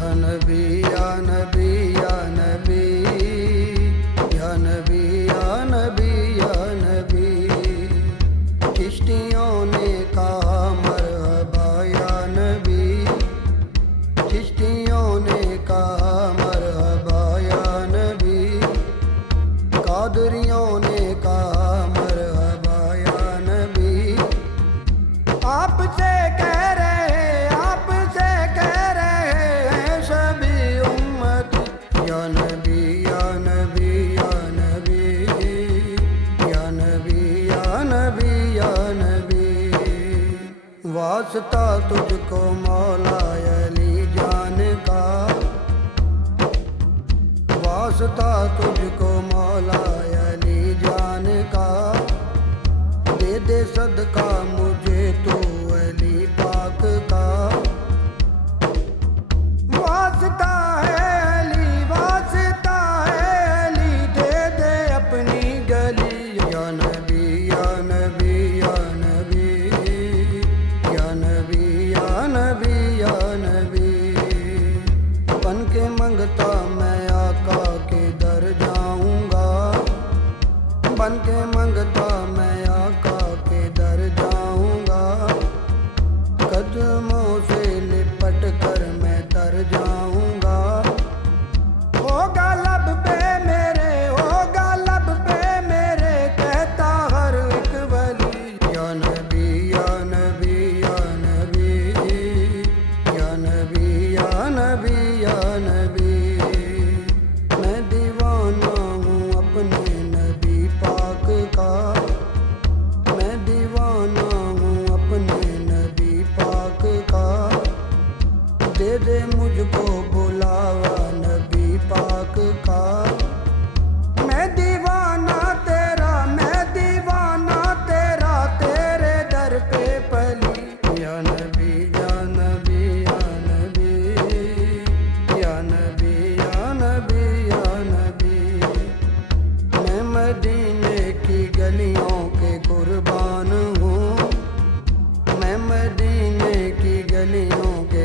یا نبی یا نبی یا نبی یا نبی یا نبی یا نبی چشتیوں نے کہا مرحبا یا نبی چشتیوں نے کہا مرحبا یا نبی قادریوں نے کہا مرحبا یا نبی آپ سے کہہ رہے ہیں سبھی امت یا نبی یا نبی یا نبی یا نبی یا نبی یا نبی واسطہ تجھ کو مولا علی جان کا واسطہ تجھ کو مولا علی جان کا دے دے صدقہ مجھے تو علی پاک کا واسطہ ہے علی دے دے اپنی گلی یا نبی یا نبی یا نبی یا نبی یا نبی یا نبی بن کے منگتا میں آقا کے در جاؤں گا بن کے منگتا میں آقا کے در جاؤں گا قدموں سے لپٹ کر میں تر جاؤں گا ہوگا لب پہ میرے کہتا ہر ایک ولی یا نبی یا نبی یا نبی یا نبی یا نبی یا نبی میں دیوانہ ہوں اپنے نبی پاک کا میں دیوانہ ہوں اپنے نبی پاک کا دے دے مجھ کو بلاوا نبی پاک کا میں دیوانہ تیرا تیرے در پہ پلی یا نبی یا نبی یا نبی یا نبی یا نبی یا نبی میں مدینے کی گلیوں کے قربان ہوں میں مدینے کی گلیوں کے